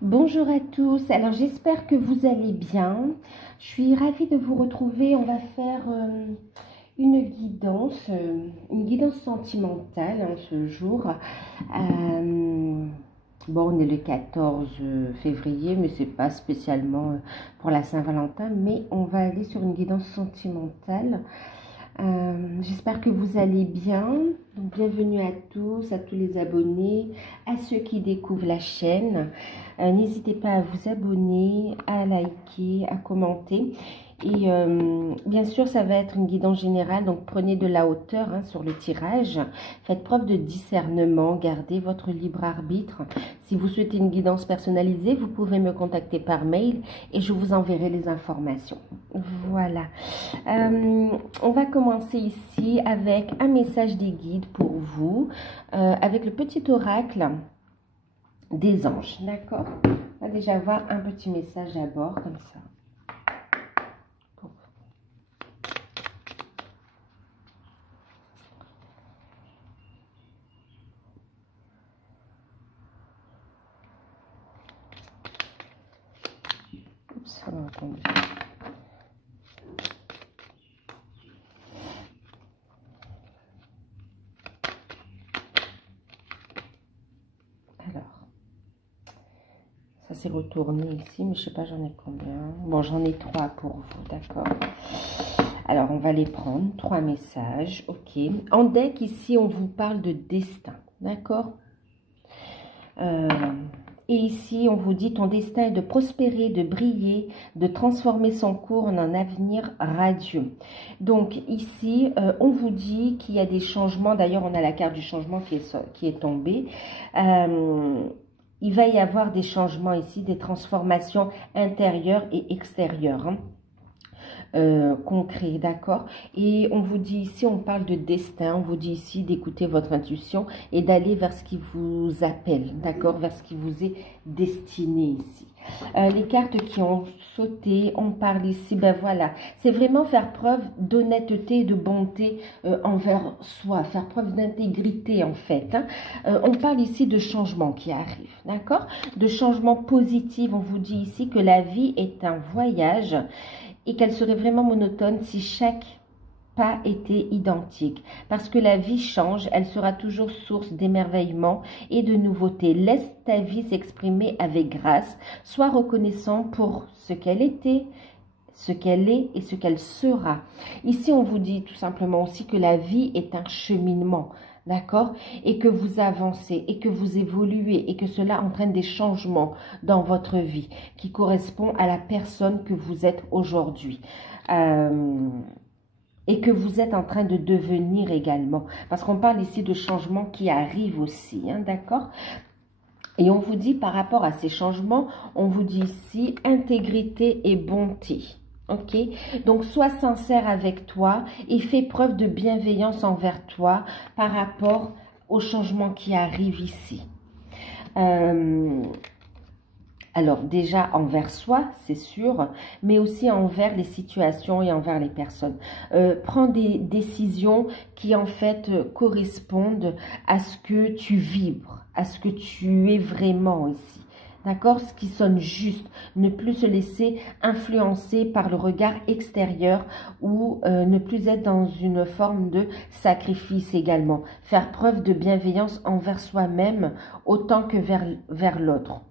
Bonjour à tous, alors j'espère que vous allez bien. Je suis ravie de vous retrouver. On va faire une guidance sentimentale ce jour. Bon, on est le 14 février, mais c'est pas spécialement pour la Saint-Valentin, mais on va aller sur une guidance sentimentale. J'espère que vous allez bien. Donc, bienvenue à tous les abonnés, à ceux qui découvrent la chaîne. N'hésitez pas à vous abonner, à liker, à commenter. Et bien sûr, ça va être une guidance générale, donc prenez de la hauteur sur le tirage. Faites preuve de discernement, gardez votre libre arbitre. Si vous souhaitez une guidance personnalisée, vous pouvez me contacter par mail et je vous enverrai les informations. Voilà. On va commencer ici avec un message des guides pour vous, avec le petit oracle des anges, d'accord? On va déjà voir un petit message d'abord, comme ça. Oups, attendez. Alors, ça s'est retourné ici, mais je sais pas, j'en ai combien. Bon, j'en ai 3 pour vous, d'accord? Alors, on va les prendre, 3 messages, ok. En deck, ici, on vous parle de destin, d'accord? Et ici, on vous dit, ton destin est de prospérer, de briller, de transformer son cours en un avenir radieux. Donc ici, on vous dit qu'il y a des changements. D'ailleurs, on a la carte du changement qui est tombée. Il va y avoir des changements ici, des transformations intérieures et extérieures. Concret, d'accord? Et on vous dit ici, on parle de destin, on vous dit ici d'écouter votre intuition et d'aller vers ce qui vous appelle, d'accord? Vers ce qui vous est destiné ici. Les cartes qui ont sauté, on parle ici, ben voilà, c'est vraiment faire preuve d'honnêteté et de bonté envers soi, faire preuve d'intégrité en fait. On parle ici de changement qui arrive, d'accord? De changement positif, on vous dit ici que la vie est un voyage et qu'elle serait vraiment monotone si chaque pas était identique. Parce que la vie change, elle sera toujours source d'émerveillement et de nouveautés. Laisse ta vie s'exprimer avec grâce. Sois reconnaissant pour ce qu'elle était, ce qu'elle est et ce qu'elle sera. Ici, on vous dit tout simplement aussi que la vie est un cheminement. D'accord? Et que vous avancez, et que vous évoluez, et que cela entraîne des changements dans votre vie, qui correspond à la personne que vous êtes aujourd'hui. Et que vous êtes en train de devenir également. Parce qu'on parle ici de changements qui arrivent aussi, d'accord? Et on vous dit par rapport à ces changements, on vous dit ici intégrité et bonté. Ok, donc sois sincère avec toi et fais preuve de bienveillance envers toi par rapport aux changements qui arrivent ici. Alors déjà envers soi, c'est sûr, mais aussi envers les situations et envers les personnes. Prends des décisions qui en fait correspondent à ce que tu vibres, à ce que tu es vraiment ici. D'accord? Ce qui sonne juste. Ne plus se laisser influencer par le regard extérieur ou ne plus être dans une forme de sacrifice également. Faire preuve de bienveillance envers soi-même autant que vers l'autre.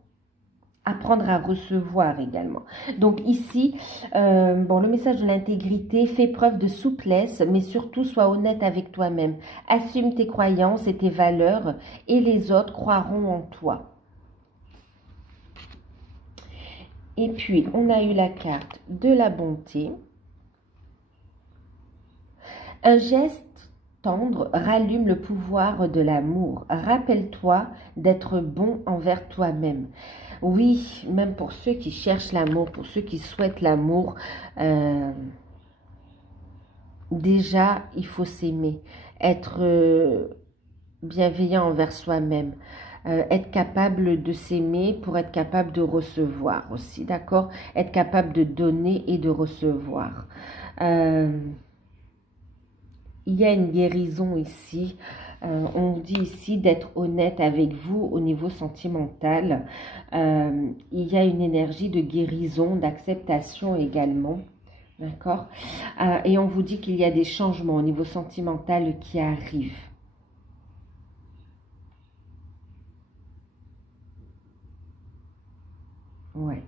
Apprendre à recevoir également. Donc ici, bon, le message de l'intégrité, fais preuve de souplesse, mais surtout sois honnête avec toi-même. Assume tes croyances et tes valeurs et les autres croiront en toi. Et puis, on a eu la carte de la bonté. Un geste tendre rallume le pouvoir de l'amour. Rappelle-toi d'être bon envers toi-même. Oui, même pour ceux qui cherchent l'amour, pour ceux qui souhaitent l'amour, déjà, il faut s'aimer, être bienveillant envers soi-même, être capable de s'aimer pour être capable de recevoir aussi, d'accord? Être capable de donner et de recevoir. Il y a une guérison ici On vous dit ici d'être honnête avec vous au niveau sentimental. Il y a une énergie de guérison, d'acceptation également. D'accord? Et on vous dit qu'il y a des changements au niveau sentimental qui arrivent. Ouais.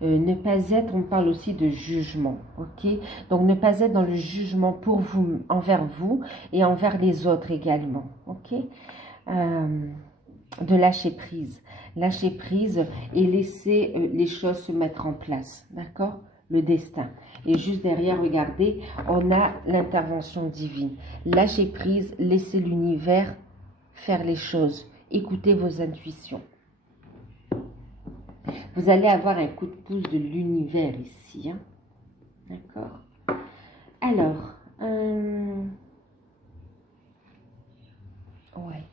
Ne pas être, on parle aussi de jugement, ok? Donc ne pas être dans le jugement pour vous, envers vous et envers les autres également, ok? De lâcher prise. Lâcher prise et laisser les choses se mettre en place, d'accord? Le destin. Et juste derrière, regardez, on a l'intervention divine. Lâcher prise, laisser l'univers faire les choses. Écoutez vos intuitions. Vous allez avoir un coup de pouce de l'univers ici. Hein? D'accord? Alors, ouais.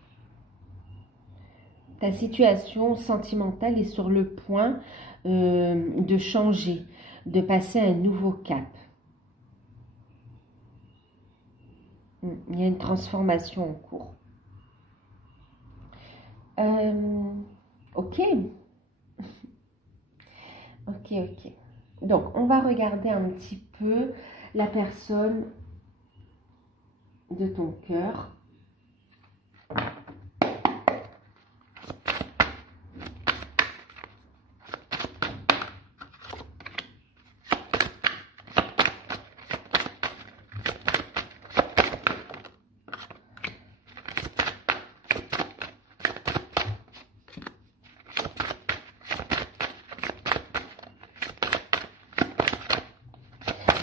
Ta situation sentimentale est sur le point de changer, de passer à un nouveau cap. Il y a une transformation en cours. Ok. Ok. Donc, on va regarder un petit peu la personne de ton cœur.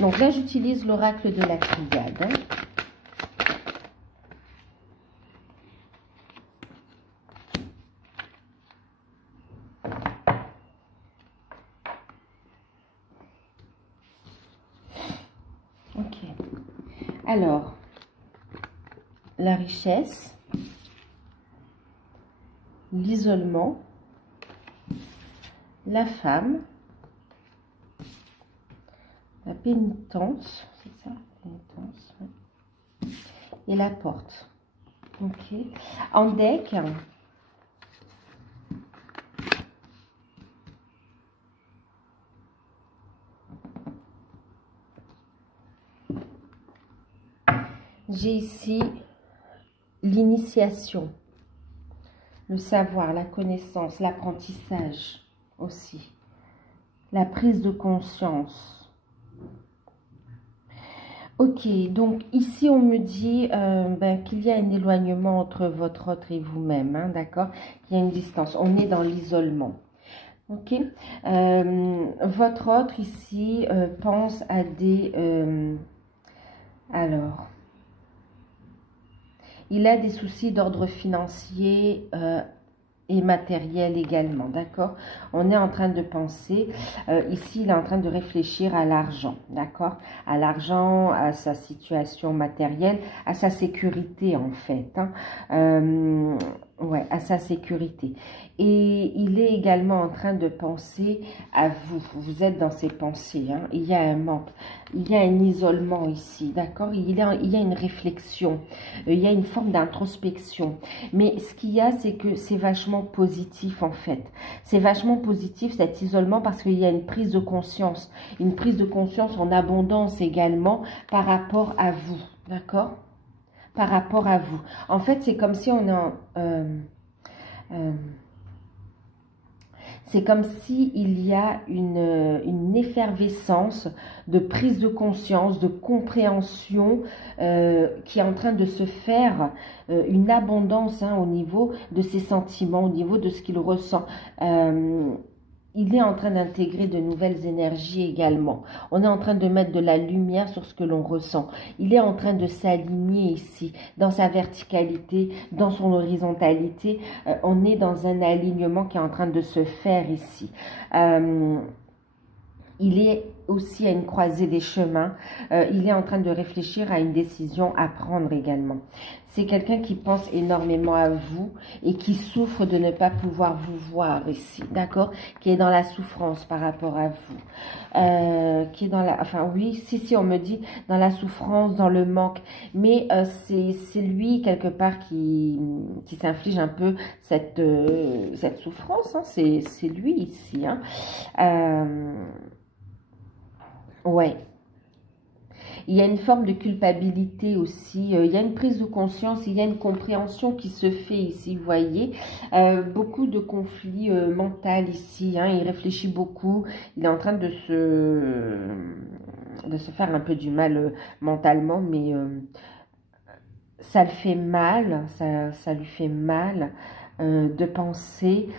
Donc là, j'utilise l'oracle de la Triade. Hein. Ok. Alors, la richesse, l'isolement, la femme, la pénitence, c'est ça, pénitence, ouais. Et la porte. Ok. En deck, j'ai ici l'initiation, le savoir, la connaissance, l'apprentissage aussi, la prise de conscience. Ok, donc ici on me dit qu'il y a un éloignement entre votre autre et vous-même, hein, d'accord? Il y a une distance, on est dans l'isolement. Ok, votre autre ici pense à des... alors, il a des soucis d'ordre financier et matériel également, d'accord? On est en train de penser, ici il est en train de réfléchir à l'argent, d'accord? À l'argent, à sa situation matérielle, à sa sécurité en fait, hein? Ouais, à sa sécurité. Et il est également en train de penser à vous. Vous êtes dans ses pensées, hein? Il y a un manque, il y a un isolement ici, d'accord? Il y a une réflexion, il y a une forme d'introspection. Mais ce qu'il y a, c'est que c'est vachement positif en fait. C'est vachement positif cet isolement parce qu'il y a une prise de conscience en abondance également par rapport à vous, d'accord? Par rapport à vous. En fait, c'est comme si on a... c'est comme si il y a une effervescence de prise de conscience, de compréhension qui est en train de se faire, une abondance hein, au niveau de ses sentiments, au niveau de ce qu'il ressent. Il est en train d'intégrer de nouvelles énergies également. On est en train de mettre de la lumière sur ce que l'on ressent. Il est en train de s'aligner ici, dans sa verticalité, dans son horizontalité. On est dans un alignement qui est en train de se faire ici. Il est aussi à une croisée des chemins. Il est en train de réfléchir à une décision à prendre également. C'est quelqu'un qui pense énormément à vous et qui souffre de ne pas pouvoir vous voir ici, d'accord? Qui est dans la souffrance par rapport à vous. Qui est dans la... Enfin oui, si, on me dit dans la souffrance, dans le manque. Mais c'est lui, quelque part, qui s'inflige un peu cette souffrance. Hein. C'est lui ici. Hein. Ouais. Il y a une forme de culpabilité aussi, il y a une prise de conscience, il y a une compréhension qui se fait ici, vous voyez. Beaucoup de conflits mentaux ici, hein, il réfléchit beaucoup, il est en train de se faire un peu du mal mentalement, mais ça le fait mal, ça lui fait mal de penser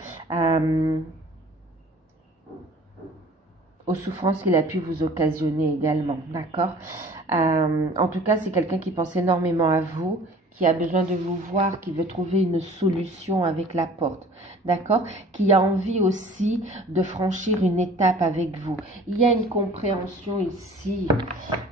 aux souffrances qu'il a pu vous occasionner également, d'accord? En tout cas, c'est quelqu'un qui pense énormément à vous, qui a besoin de vous voir, qui veut trouver une solution avec la porte, d'accord? Qui a envie aussi de franchir une étape avec vous. Il y a une compréhension ici,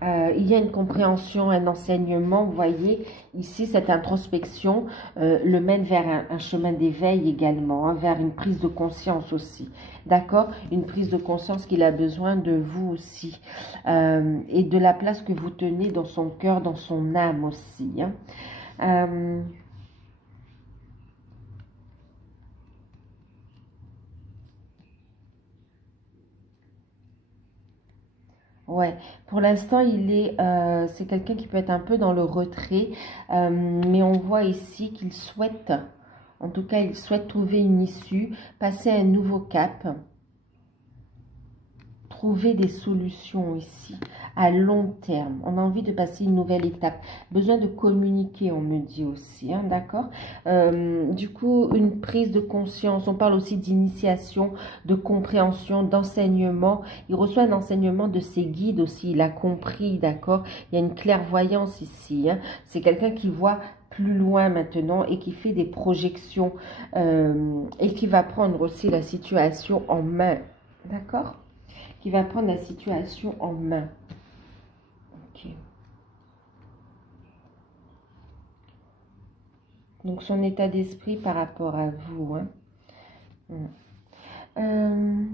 il y a une compréhension, un enseignement, vous voyez, ici, cette introspection le mène vers un chemin d'éveil également, hein, vers une prise de conscience aussi. D'accord? Une prise de conscience qu'il a besoin de vous aussi. Et de la place que vous tenez dans son cœur, dans son âme aussi. Hein. Ouais, pour l'instant, c'est quelqu'un qui peut être un peu dans le retrait. Mais on voit ici qu'il souhaite, en tout cas, il souhaite trouver une issue, passer à un nouveau cap. Trouver des solutions ici, à long terme. On a envie de passer une nouvelle étape. Besoin de communiquer, on me dit aussi, hein, d'accord? Du coup, une prise de conscience. On parle aussi d'initiation, de compréhension, d'enseignement. Il reçoit un enseignement de ses guides aussi. Il a compris, d'accord? Il y a une clairvoyance ici. Hein. C'est quelqu'un qui voit plus loin maintenant et qui fait des projections et qui va prendre aussi la situation en main, d'accord? Qui va prendre la situation en main. Okay. Donc, son état d'esprit par rapport à vous. Hein.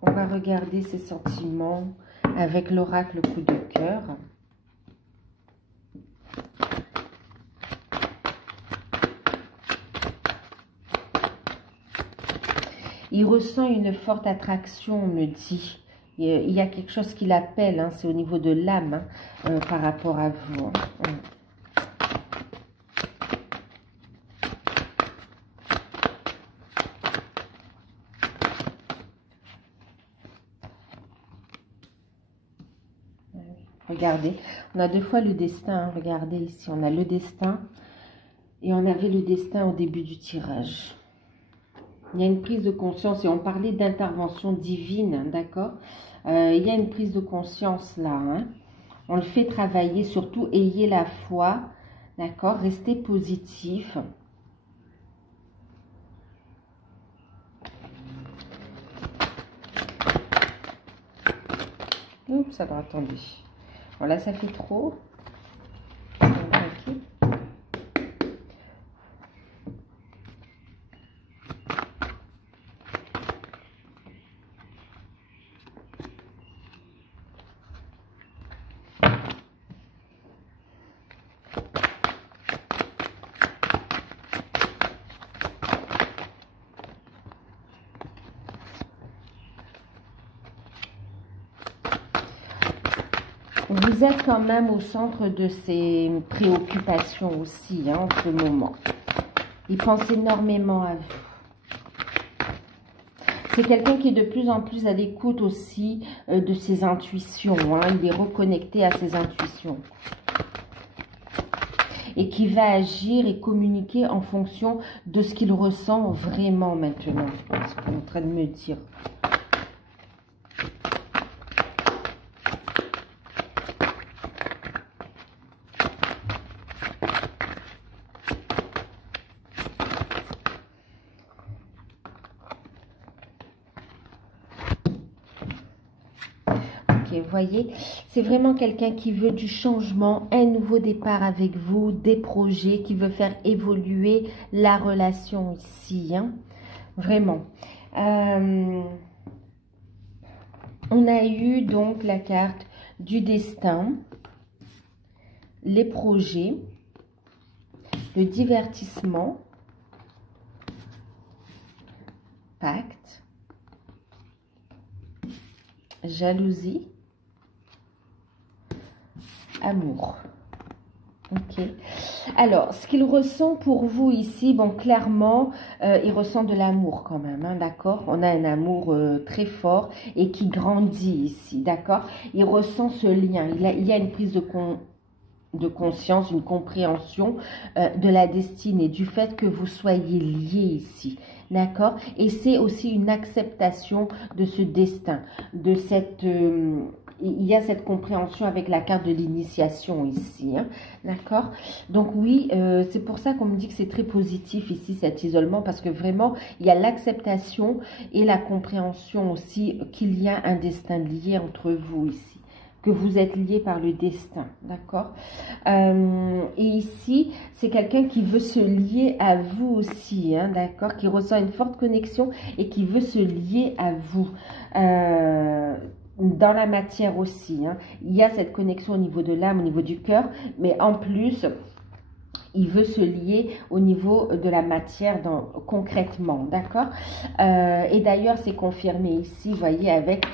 On va regarder ses sentiments avec l'oracle coup de cœur. Il ressent une forte attraction, on me dit. Il y a quelque chose qui l'appelle, hein, c'est au niveau de l'âme hein, par rapport à vous. Hein. Regardez, on a deux fois le destin. Hein, regardez ici, on a le destin et on avait le destin au début du tirage. Il y a une prise de conscience et on parlait d'intervention divine, d'accord? Il y a une prise de conscience là. Hein? On le fait travailler, surtout ayez la foi, d'accord? Restez positif. Oups, alors attendez. Voilà, ça fait trop. Vous êtes quand même au centre de ses préoccupations aussi, hein, en ce moment. Il pense énormément à vous. C'est quelqu'un qui est de plus en plus à l'écoute aussi de ses intuitions. Hein. Il est reconnecté à ses intuitions. Et qui va agir et communiquer en fonction de ce qu'il ressent vraiment maintenant. C'est ce qu'il est en train de me dire. vous voyez, c'est vraiment quelqu'un qui veut du changement, un nouveau départ avec vous, des projets, qui veut faire évoluer la relation ici, hein, vraiment. On a eu donc la carte du destin, les projets, le divertissement, pacte, jalousie, amour. Ok. Alors, ce qu'il ressent pour vous ici, bon, clairement, il ressent de l'amour quand même, hein, d'accord? On a un amour très fort et qui grandit ici, d'accord? Il ressent ce lien, il y a une prise de conscience, une compréhension de la destinée, du fait que vous soyez liés ici, d'accord? Et c'est aussi une acceptation de ce destin, de cette... il y a cette compréhension avec la carte de l'initiation ici, hein, d'accord? Donc oui, c'est pour ça qu'on me dit que c'est très positif ici, cet isolement, parce que vraiment, il y a l'acceptation et la compréhension aussi qu'il y a un destin lié entre vous ici, que vous êtes liés par le destin, d'accord? Et ici, c'est quelqu'un qui veut se lier à vous aussi, hein, d'accord? Qui ressent une forte connexion et qui veut se lier à vous. Dans la matière aussi, hein. Il y a cette connexion au niveau de l'âme, au niveau du cœur, mais en plus, il veut se lier au niveau de la matière concrètement, d'accord? Et d'ailleurs, c'est confirmé ici, vous voyez, avec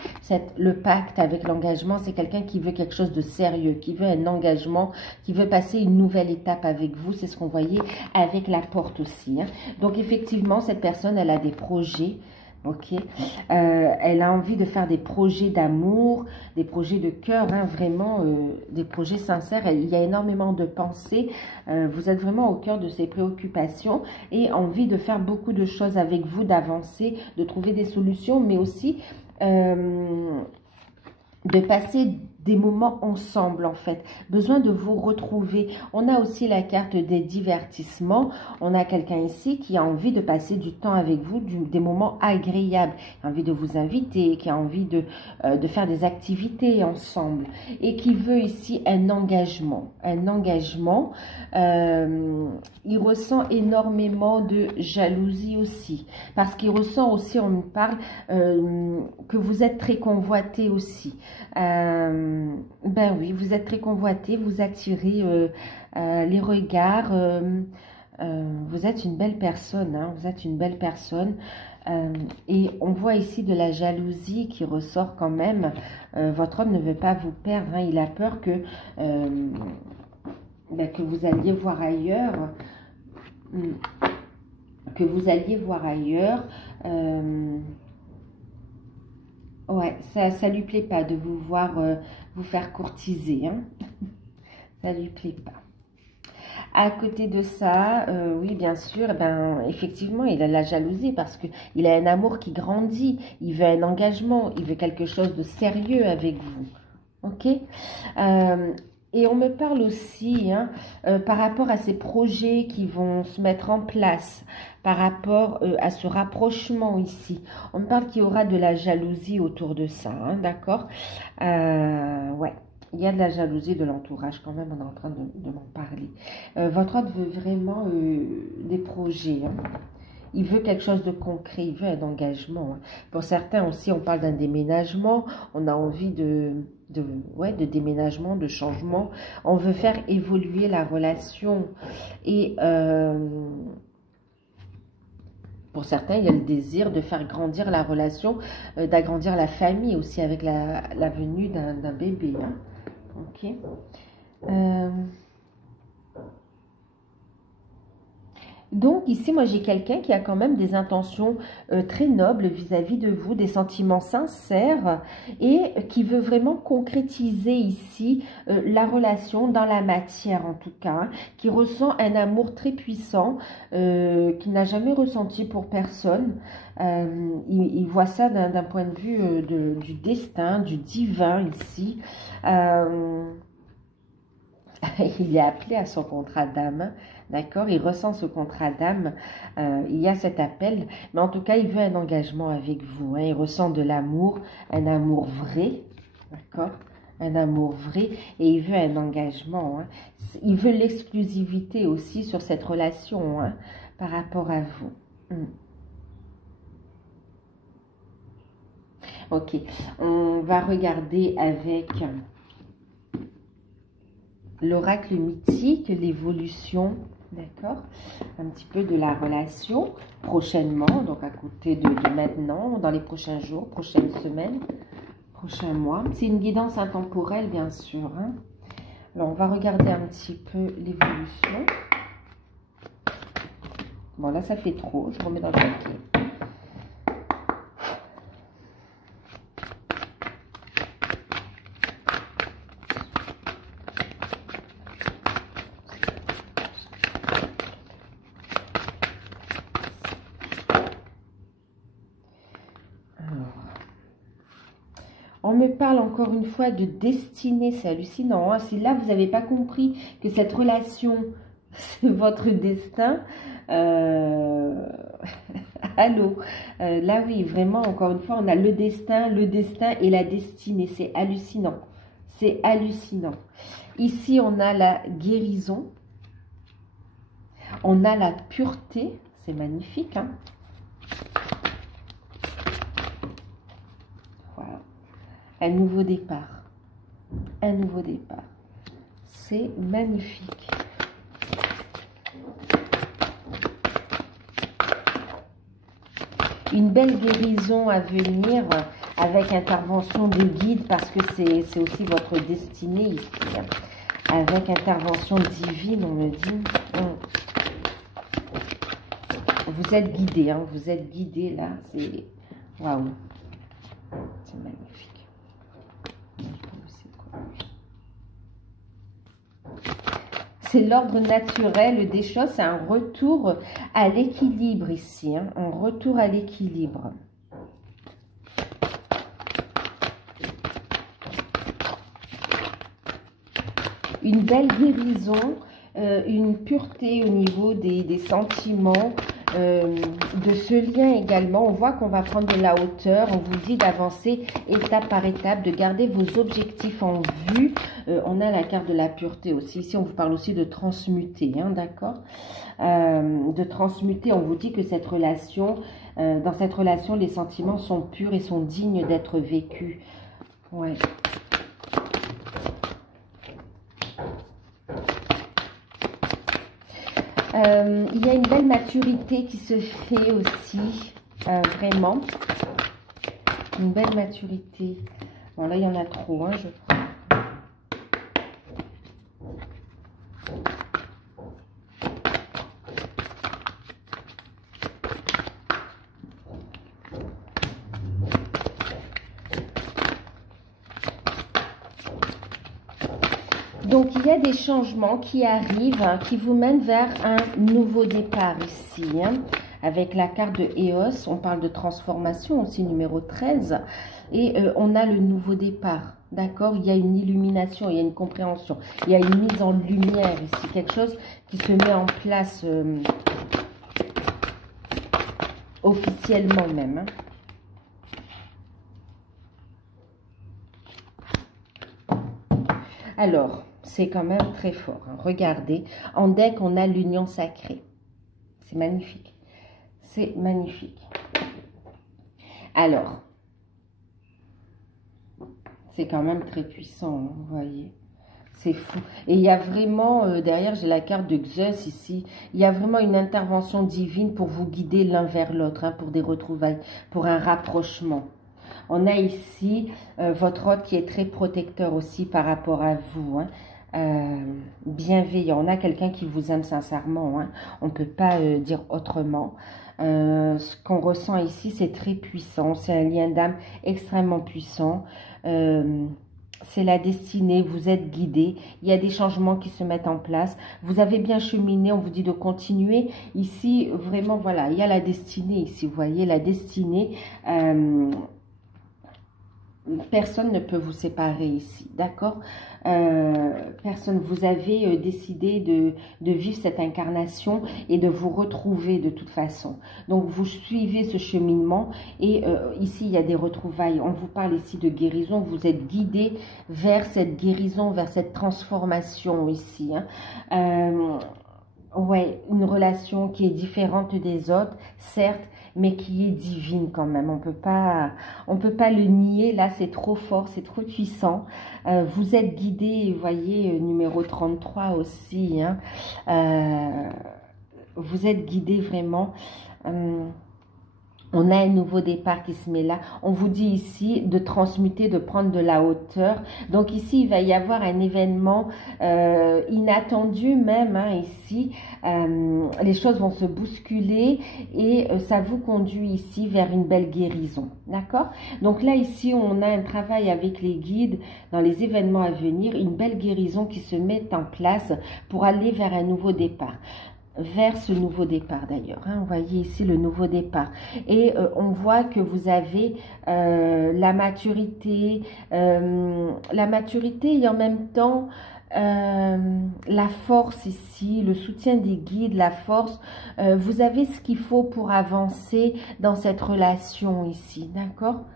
le pacte, avec l'engagement, c'est quelqu'un qui veut quelque chose de sérieux, qui veut un engagement, qui veut passer une nouvelle étape avec vous, c'est ce qu'on voyait avec la porte aussi, hein. Donc effectivement, cette personne, elle a des projets. Ok, elle a envie de faire des projets d'amour, des projets de cœur, hein, vraiment des projets sincères. Il y a énormément de pensées. Vous êtes vraiment au cœur de ses préoccupations et envie de faire beaucoup de choses avec vous, d'avancer, de trouver des solutions, mais aussi de passer des moments ensemble en fait, besoin de vous retrouver. On a aussi la carte des divertissements, on a quelqu'un ici qui a envie de passer du temps avec vous, des moments agréables, qui a envie de vous inviter, qui a envie de faire des activités ensemble et qui veut ici un engagement, il ressent énormément de jalousie aussi, parce qu'il ressent aussi, on me parle que vous êtes très convoité aussi. Ben oui, vous êtes très convoité, vous attirez les regards, vous êtes une belle personne, hein, vous êtes une belle personne. Et on voit ici de la jalousie qui ressort quand même. Votre homme ne veut pas vous perdre, hein, il a peur que vous alliez voir ailleurs, ouais, ça lui plaît pas de vous voir vous faire courtiser, hein. Ça lui plaît pas. À côté de ça, oui, bien sûr, effectivement, il a la jalousie parce qu'il a un amour qui grandit. Il veut un engagement, il veut quelque chose de sérieux avec vous. Ok? Et on me parle aussi, hein, par rapport à ces projets qui vont se mettre en place, par rapport à ce rapprochement ici. On me parle qu'il y aura de la jalousie autour de ça, hein, d'accord? Ouais, il y a de la jalousie de l'entourage quand même, on est en train de m'en parler. Votre homme veut vraiment des projets, hein. Il veut quelque chose de concret, il veut un engagement, hein. Pour certains aussi, on parle d'un déménagement, on a envie de déménagement, de changement. On veut faire évoluer la relation. Et pour certains, il y a le désir de faire grandir la relation, d'agrandir la famille aussi avec la venue d'un bébé, hein. Ok. Donc ici, moi j'ai quelqu'un qui a quand même des intentions très nobles vis-à-vis de vous, des sentiments sincères et qui veut vraiment concrétiser ici la relation dans la matière en tout cas, hein, qui ressent un amour très puissant, qu'il n'a jamais ressenti pour personne. Il voit ça d'un point de vue du destin, du divin ici. Il est appelé à son contrat d'âme, d'accord? Il ressent ce contrat d'âme, il y a cet appel, mais en tout cas, il veut un engagement avec vous, hein. Il ressent de l'amour, un amour vrai, d'accord? Un amour vrai et il veut un engagement. Hein. Il veut l'exclusivité aussi sur cette relation hein, par rapport à vous. Ok, on va regarder avec l'oracle mythique, l'évolution, d'accord? Un petit peu de la relation prochainement, donc à côté de maintenant, dans les prochains jours, prochaines semaines, prochains mois. C'est une guidance intemporelle, bien sûr. Hein? Alors, on va regarder un petit peu l'évolution. Bon, là, ça fait trop. Je remets dans le papier. On me parle encore une fois de destinée, c'est hallucinant. Hein? Si là, vous n'avez pas compris que cette relation, c'est votre destin, allô, là oui, vraiment, encore une fois, on a le destin et la destinée. C'est hallucinant. C'est hallucinant. Ici, on a la guérison. On a la pureté. C'est magnifique, hein? Un nouveau départ. Un nouveau départ. C'est magnifique. Une belle guérison à venir avec intervention de guide parce que c'est aussi votre destinée ici. Avec intervention divine, on me dit. Vous êtes guidé, hein, vous êtes guidé là. C'est waouh. C'est magnifique. C'est l'ordre naturel des choses, c'est un retour à l'équilibre ici, hein, un retour à l'équilibre. Une belle guérison, une pureté au niveau des sentiments, de ce lien également. On voit qu'on va prendre de la hauteur, on vous dit d'avancer étape par étape, de garder vos objectifs en vue. On a la carte de la pureté aussi. Ici, on vous parle aussi de transmuter, hein, d'accord? De transmuter, on vous dit que cette relation, dans cette relation, les sentiments sont purs et sont dignes d'être vécus. Ouais. Il y a une belle maturité qui se fait aussi, vraiment. Une belle maturité. Bon, là, il y en a trop, hein, je crois. Donc, il y a des changements qui arrivent, hein, qui vous mènent vers un nouveau départ ici. Hein. Avec la carte de Eos, on parle de transformation aussi, numéro 13. Et on a le nouveau départ, d'accord? Il y a une illumination, il y a une compréhension. Il y a une mise en lumière ici, quelque chose qui se met en place officiellement même. Hein. Alors, c'est quand même très fort. Hein. Regardez, en deck, on a l'union sacrée. C'est magnifique. C'est magnifique. Alors, c'est quand même très puissant, hein, vous voyez. C'est fou. Et il y a vraiment, derrière, j'ai la carte de Zeus ici. Il y a vraiment une intervention divine pour vous guider l'un vers l'autre, hein, pour des retrouvailles, pour un rapprochement. On a ici votre hôte qui est très protecteur aussi par rapport à vous. Hein. Bienveillant. On a quelqu'un qui vous aime sincèrement. Hein. On ne peut pas dire autrement. Ce qu'on ressent ici, c'est très puissant. C'est un lien d'âme extrêmement puissant. C'est la destinée. Vous êtes guidé. Il y a des changements qui se mettent en place. Vous avez bien cheminé. On vous dit de continuer. Ici, vraiment, voilà. Il y a la destinée ici. Vous voyez, la destinée... personne ne peut vous séparer ici, d'accord? Personne, vous avez décidé de vivre cette incarnation et de vous retrouver de toute façon. Donc, vous suivez ce cheminement et ici, il y a des retrouvailles. On vous parle ici de guérison. Vous êtes guidé vers cette guérison, vers cette transformation ici. Hein. Ouais, une relation qui est différente des autres, certes, mais qui est divine quand même. On peut pas le nier. Là, c'est trop fort, c'est trop puissant. Vous êtes guidé, vous voyez, numéro 33 aussi. Hein. Vous êtes guidé vraiment. On a un nouveau départ qui se met là. On vous dit ici de transmuter, de prendre de la hauteur. Donc ici, il va y avoir un événement inattendu même. Hein, ici, les choses vont se bousculer et ça vous conduit ici vers une belle guérison. D'accord? Donc là, ici, on a un travail avec les guides dans les événements à venir. Une belle guérison qui se met en place pour aller vers un nouveau départ. Vers ce nouveau départ d'ailleurs. Hein. Vous voyez ici le nouveau départ. Et on voit que vous avez la maturité et en même temps la force ici, le soutien des guides, la force. Vous avez ce qu'il faut pour avancer dans cette relation ici. D'accord?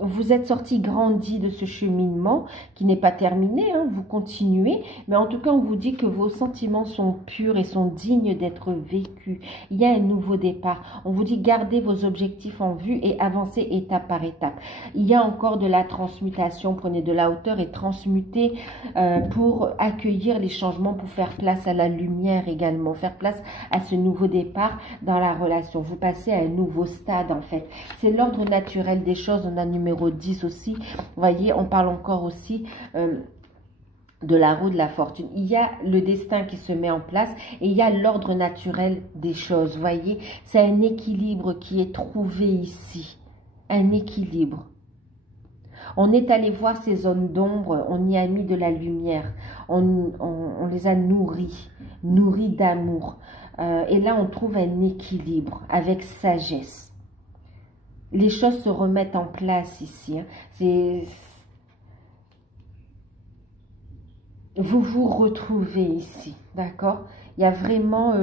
Vous êtes sorti grandi de ce cheminement qui n'est pas terminé, hein, vous continuez, mais en tout cas on vous dit que vos sentiments sont purs et sont dignes d'être vécus. Il y a un nouveau départ. On vous dit gardez vos objectifs en vue et avancez étape par étape. Il y a encore de la transmutation, prenez de la hauteur et transmutez pour accueillir les changements, pour faire place à la lumière également, faire place à ce nouveau départ dans la relation. Vous passez à un nouveau stade en fait. C'est l'ordre naturel des choses. On a numéro 10 aussi. Vous voyez, on parle encore aussi de la roue de la fortune. Il y a le destin qui se met en place et il y a l'ordre naturel des choses. Vous voyez, c'est un équilibre qui est trouvé ici. Un équilibre. On est allé voir ces zones d'ombre, on y a mis de la lumière, on les a nourris d'amour. Et là, on trouve un équilibre avec sagesse. Les choses se remettent en place ici. Hein. Vous vous retrouvez ici, d'accord? Il y a vraiment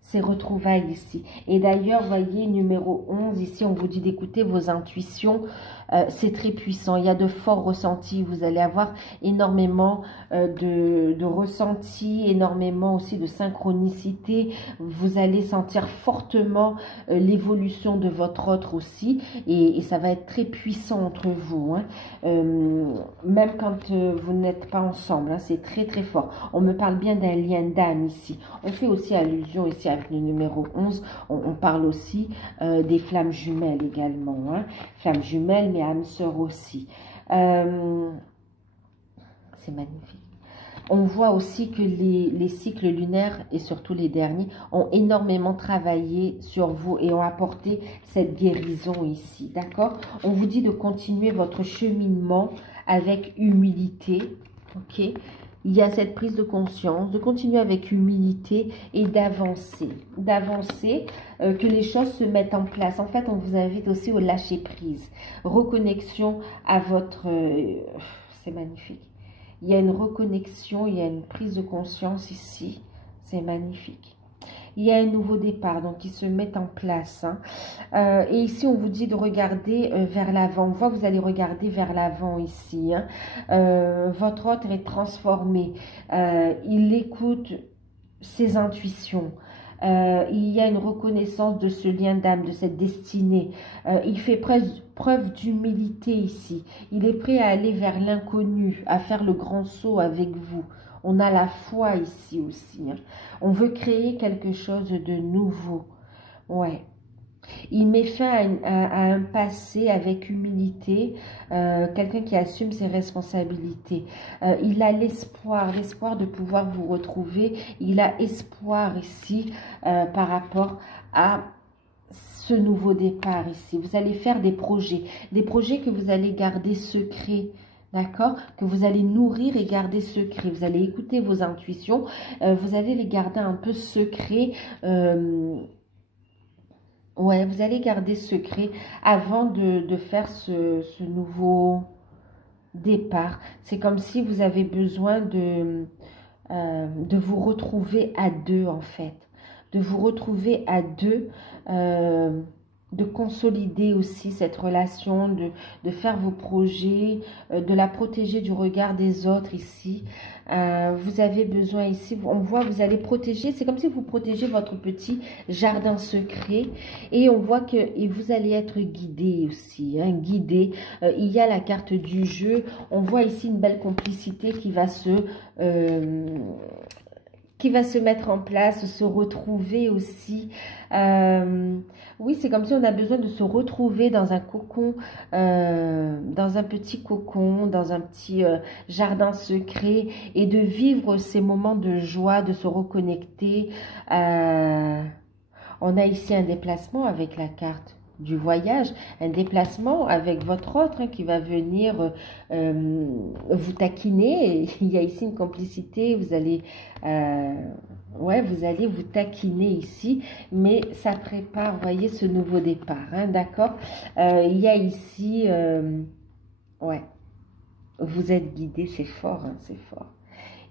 ces retrouvailles ici. Et d'ailleurs, voyez, numéro 11, ici, on vous dit d'écouter vos intuitions. C'est très puissant. Il y a de forts ressentis. Vous allez avoir énormément de ressentis, énormément aussi de synchronicité. Vous allez sentir fortement l'évolution de votre autre aussi. Et ça va être très puissant entre vous. Hein. Même quand vous n'êtes pas ensemble. Hein, c'est très très fort. On me parle bien d'un lien d'âme ici. On fait aussi allusion ici avec le numéro 11. On parle aussi des flammes jumelles également. Hein. Flammes jumelles, mais âme sœur aussi. C'est magnifique. On voit aussi que les cycles lunaires et surtout les derniers ont énormément travaillé sur vous et ont apporté cette guérison ici. D'accord? On vous dit de continuer votre cheminement avec humilité. Ok? Il y a cette prise de conscience, de continuer avec humilité et d'avancer. D'avancer, que les choses se mettent en place. En fait, on vous invite aussi au lâcher-prise. Reconnexion à votre... c'est magnifique. Il y a une reconnexion, il y a une prise de conscience ici. C'est magnifique. Il y a un nouveau départ, donc qui se met en place. Hein. Et ici, on vous dit de regarder vers l'avant. On voit que vous allez regarder vers l'avant ici. Hein. Votre autre est transformé. Il écoute ses intuitions. Il y a une reconnaissance de ce lien d'âme, de cette destinée. Il fait preuve d'humilité ici. Il est prêt à aller vers l'inconnu, à faire le grand saut avec vous. On a la foi ici aussi. Hein. On veut créer quelque chose de nouveau. Ouais. Il met fin à un passé avec humilité. Quelqu'un qui assume ses responsabilités. Il a l'espoir de pouvoir vous retrouver. Il a espoir ici par rapport à ce nouveau départ ici. Vous allez faire des projets que vous allez garder secrets. D'accord? Que vous allez nourrir et garder secret. Vous allez écouter vos intuitions. Vous allez les garder un peu secrets. Ouais, vous allez garder secret avant de faire ce nouveau départ. C'est comme si vous avez besoin de vous retrouver à deux, en fait. De vous retrouver à deux, euh, de consolider aussi cette relation, de faire vos projets, de la protéger du regard des autres ici. Vous avez besoin ici, on voit, vous allez protéger, c'est comme si vous protégez votre petit jardin secret et on voit que et vous allez être guidé aussi, hein, guidé. Il y a la carte du jeu, on voit ici une belle complicité euh, qui va se mettre en place, se retrouver aussi. Oui, c'est comme si on a besoin de se retrouver dans un cocon, dans un petit cocon, dans un petit jardin secret et de vivre ces moments de joie, de se reconnecter. Euh, on a ici un déplacement avec la carte du voyage, un déplacement avec votre autre hein, qui va venir vous taquiner. Il y a ici une complicité, vous allez, euh, ouais, vous allez vous taquiner ici, mais ça prépare, vous voyez, ce nouveau départ, hein, d'accord. Il y a ici, ouais, vous êtes guidé, c'est fort, hein, c'est fort.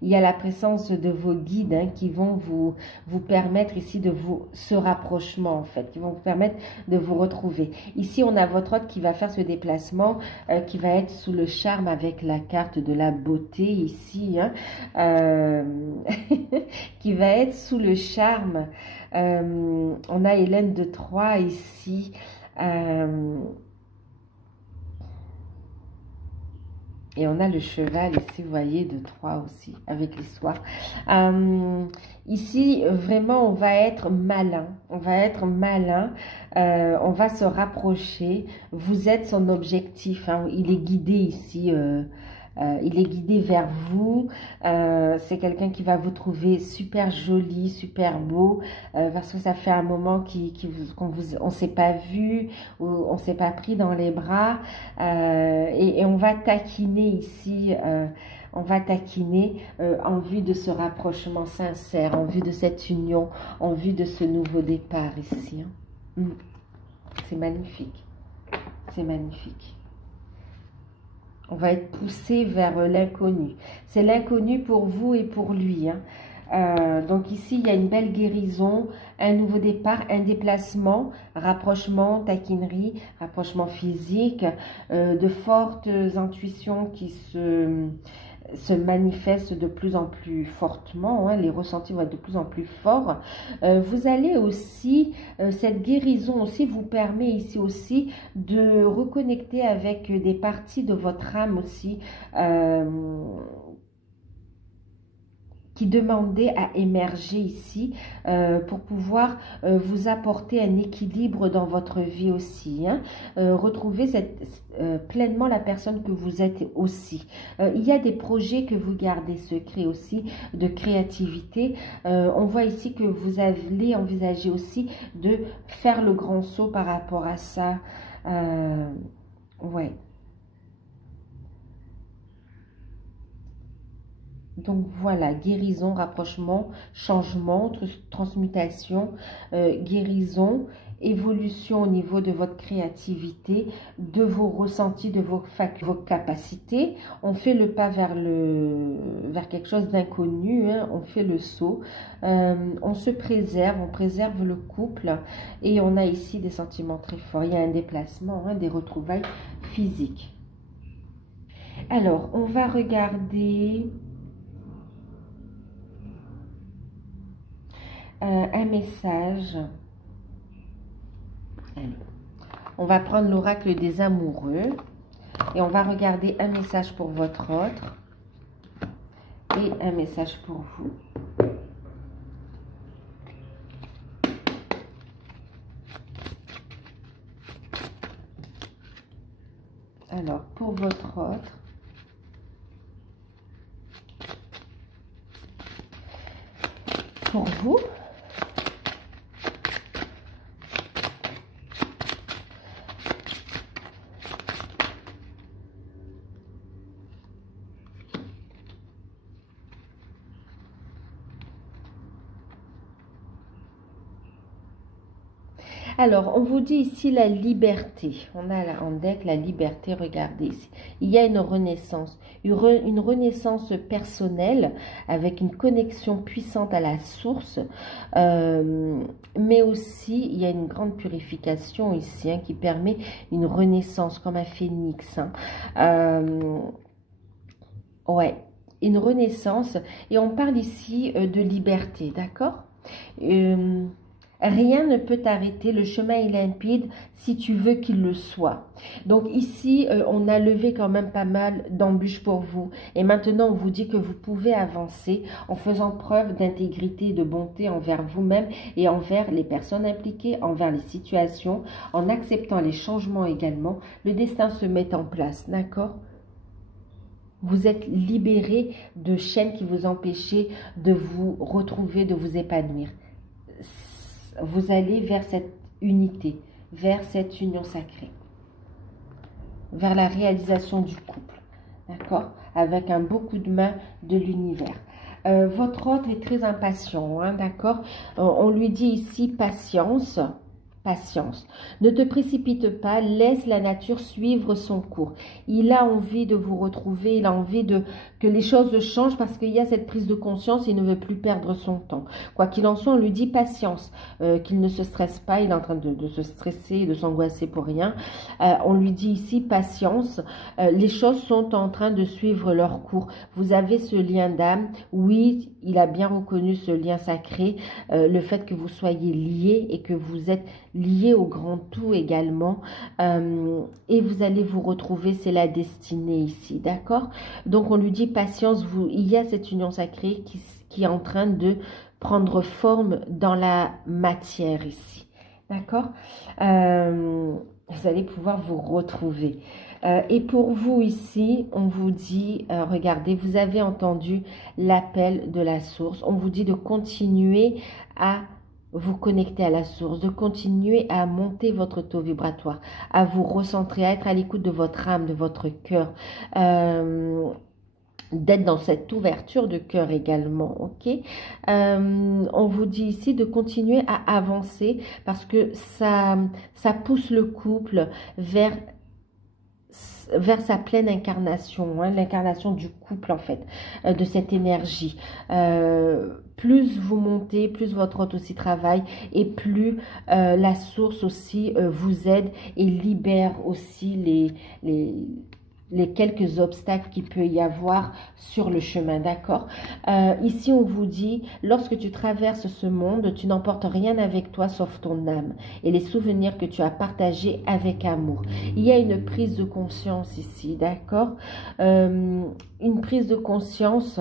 Il y a la présence de vos guides hein, qui vont vous permettre ici de ce rapprochement en fait, qui vont vous permettre de vous retrouver. Ici, on a votre hôte qui va faire ce déplacement, qui va être sous le charme avec la carte de la beauté ici, hein, qui va être sous le charme. On a Hélène de Troyes ici. Et on a le cheval ici, vous voyez, de 3 aussi, avec l'histoire. Ici, vraiment, on va être malin. On va être malin. On va se rapprocher. Vous êtes son objectif. Hein. Il est guidé ici. Il est guidé vers vous. C'est quelqu'un qui va vous trouver super joli, super beau. Parce que ça fait un moment qu'on ne s'est pas vu, ou on ne s'est pas pris dans les bras. Et on va taquiner ici, on va taquiner en vue de ce rapprochement sincère, en vue de cette union, en vue de ce nouveau départ ici. Hein. C'est magnifique, c'est magnifique. On va être poussé vers l'inconnu. C'est l'inconnu pour vous et pour lui. Hein. Donc ici, il y a une belle guérison, un nouveau départ, un déplacement, rapprochement, taquinerie, rapprochement physique, de fortes intuitions qui se manifestent de plus en plus fortement, hein, les ressentis vont être de plus en plus forts. Vous allez aussi, cette guérison aussi vous permet ici aussi de reconnecter avec des parties de votre âme aussi, qui demandait à émerger ici pour pouvoir vous apporter un équilibre dans votre vie aussi. Hein. Retrouver pleinement la personne que vous êtes aussi. Il y a des projets que vous gardez secrets aussi, de créativité. On voit ici que vous allez envisager aussi de faire le grand saut par rapport à ça. Ouais. Donc voilà, guérison, rapprochement, changement, transmutation, guérison, évolution au niveau de votre créativité, de vos ressentis, de vos capacités. On fait le pas vers quelque chose d'inconnu, hein, on fait le saut, on se préserve, on préserve le couple et on a ici des sentiments très forts. Il y a un déplacement, hein, des retrouvailles physiques. Alors, on va regarder... un message. Allez. On va prendre l'oracle des amoureux et on va regarder un message pour votre autre et un message pour vous. Alors, pour votre autre, pour vous, Alors, on vous dit ici la liberté. On a là en deck la liberté, regardez ici. Il y a une renaissance, une renaissance personnelle avec une connexion puissante à la source. Mais aussi, il y a une grande purification ici qui permet une renaissance comme un phénix. Ouais, une renaissance. Et on parle ici de liberté, d'accord? Rien ne peut t'arrêter, le chemin est limpide si tu veux qu'il le soit. Donc ici, on a levé quand même pas mal d'embûches pour vous. Et maintenant, on vous dit que vous pouvez avancer en faisant preuve d'intégrité et de bonté envers vous-même et envers les personnes impliquées, envers les situations, en acceptant les changements également. Le destin se met en place, d'accord ? Vous êtes libéré de chaînes qui vous empêchaient de vous retrouver, de vous épanouir. Vous allez vers cette unité, vers cette union sacrée, vers la réalisation du couple, d'accord? Avec un beau coup de main de l'univers. Votre hôte est très impatient, d'accord? On lui dit ici patience. Patience. Ne te précipite pas, laisse la nature suivre son cours. Il a envie de vous retrouver, il a envie que les choses changent parce qu'il y a cette prise de conscience, il ne veut plus perdre son temps. Quoi qu'il en soit, on lui dit patience, qu'il ne se stresse pas, il est en train de se stresser et de s'angoisser pour rien. On lui dit ici patience, les choses sont en train de suivre leur cours. Vous avez ce lien d'âme, oui, il a bien reconnu ce lien sacré, le fait que vous soyez liés et que vous êtes lié au grand tout également, et vous allez vous retrouver, c'est la destinée ici, d'accord? Donc on lui dit patience, il y a cette union sacrée qui est en train de prendre forme dans la matière ici, d'accord? Vous allez pouvoir vous retrouver. Et pour vous ici, on vous dit, regardez, vous avez entendu l'appel de la source, on vous dit de continuer à vous connecter à la source, de continuer à monter votre taux vibratoire, à vous recentrer, à être à l'écoute de votre âme, de votre cœur, d'être dans cette ouverture de cœur également, ok? On vous dit ici de continuer à avancer parce que ça pousse le couple vers sa pleine incarnation, l'incarnation du couple en fait, de cette énergie. Plus vous montez, plus votre hôte aussi travaille et plus la source aussi vous aide et libère aussi les quelques obstacles qu'il peut y avoir sur le chemin, d'accord? Ici, on vous dit, lorsque tu traverses ce monde, tu n'emportes rien avec toi sauf ton âme et les souvenirs que tu as partagés avec amour. Il y a une prise de conscience ici, d'accord? Une prise de conscience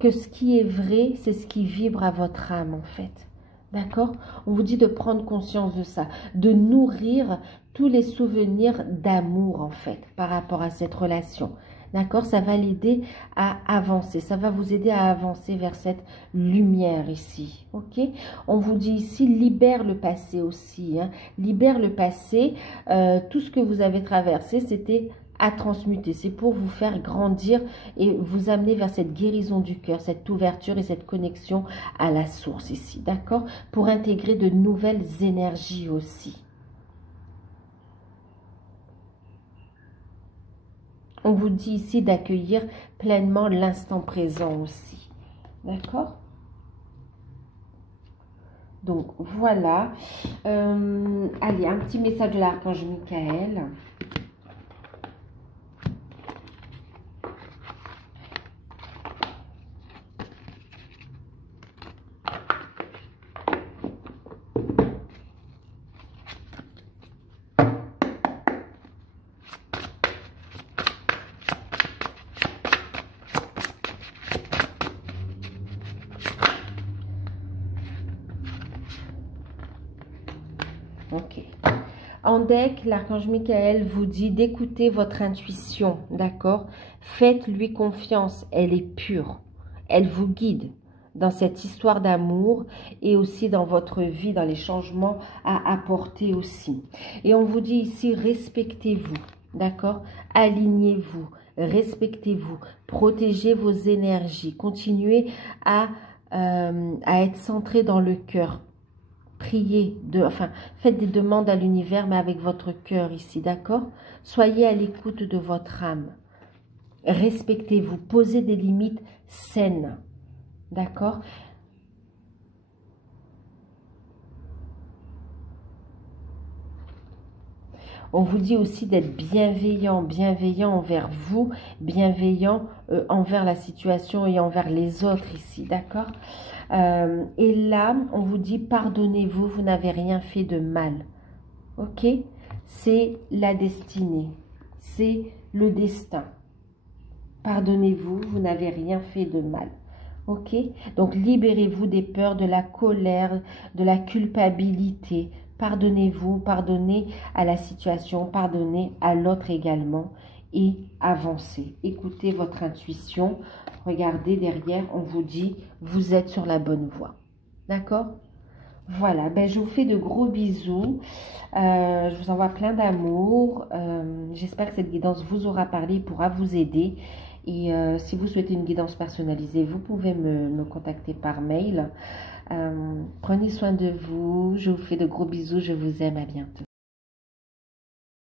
que ce qui est vrai, c'est ce qui vibre à votre âme, en fait. D'accord? On vous dit de prendre conscience de ça, de nourrir tous les souvenirs d'amour, en fait, par rapport à cette relation. D'accord? Ça va l'aider à avancer. Ça va vous aider à avancer vers cette lumière ici. Ok? On vous dit ici, libère le passé aussi. Libère le passé. Tout ce que vous avez traversé, c'était à transmuter. C'est pour vous faire grandir et vous amener vers cette guérison du cœur, cette ouverture et cette connexion à la source ici. D'accord? Pour intégrer de nouvelles énergies aussi. On vous dit ici d'accueillir pleinement l'instant présent aussi. D'accord? Donc, voilà. Allez, un petit message de l'archange Michael. Ok. En deck, l'archange Michael vous dit d'écouter votre intuition, d'accord? Faites-lui confiance, elle est pure. Elle vous guide dans cette histoire d'amour et aussi dans votre vie, dans les changements à apporter aussi. Et on vous dit ici, respectez-vous, d'accord? Alignez-vous, respectez-vous, protégez vos énergies, continuez à à être centré dans le cœur. Priez, faites des demandes à l'univers, mais avec votre cœur ici, d'accord? Soyez à l'écoute de votre âme. Respectez-vous, posez des limites saines, d'accord? On vous dit aussi d'être bienveillant, bienveillant envers vous, bienveillant envers la situation et envers les autres ici, d'accord? Et là, on vous dit pardonnez-vous, vous n'avez rien fait de mal, ok? C'est la destinée, c'est le destin. Pardonnez-vous, vous n'avez rien fait de mal. Ok? Donc, libérez-vous des peurs, de la colère, de la culpabilité. Pardonnez-vous, pardonnez à la situation, pardonnez à l'autre également et avancez. Écoutez votre intuition. Regardez derrière, on vous dit, vous êtes sur la bonne voie. D'accord? Voilà, ben, je vous fais de gros bisous. Je vous envoie plein d'amour. J'espère que cette guidance vous aura parlé, pourra vous aider. Et si vous souhaitez une guidance personnalisée, vous pouvez me contacter par mail. Prenez soin de vous. Je vous fais de gros bisous. Je vous aime. À bientôt.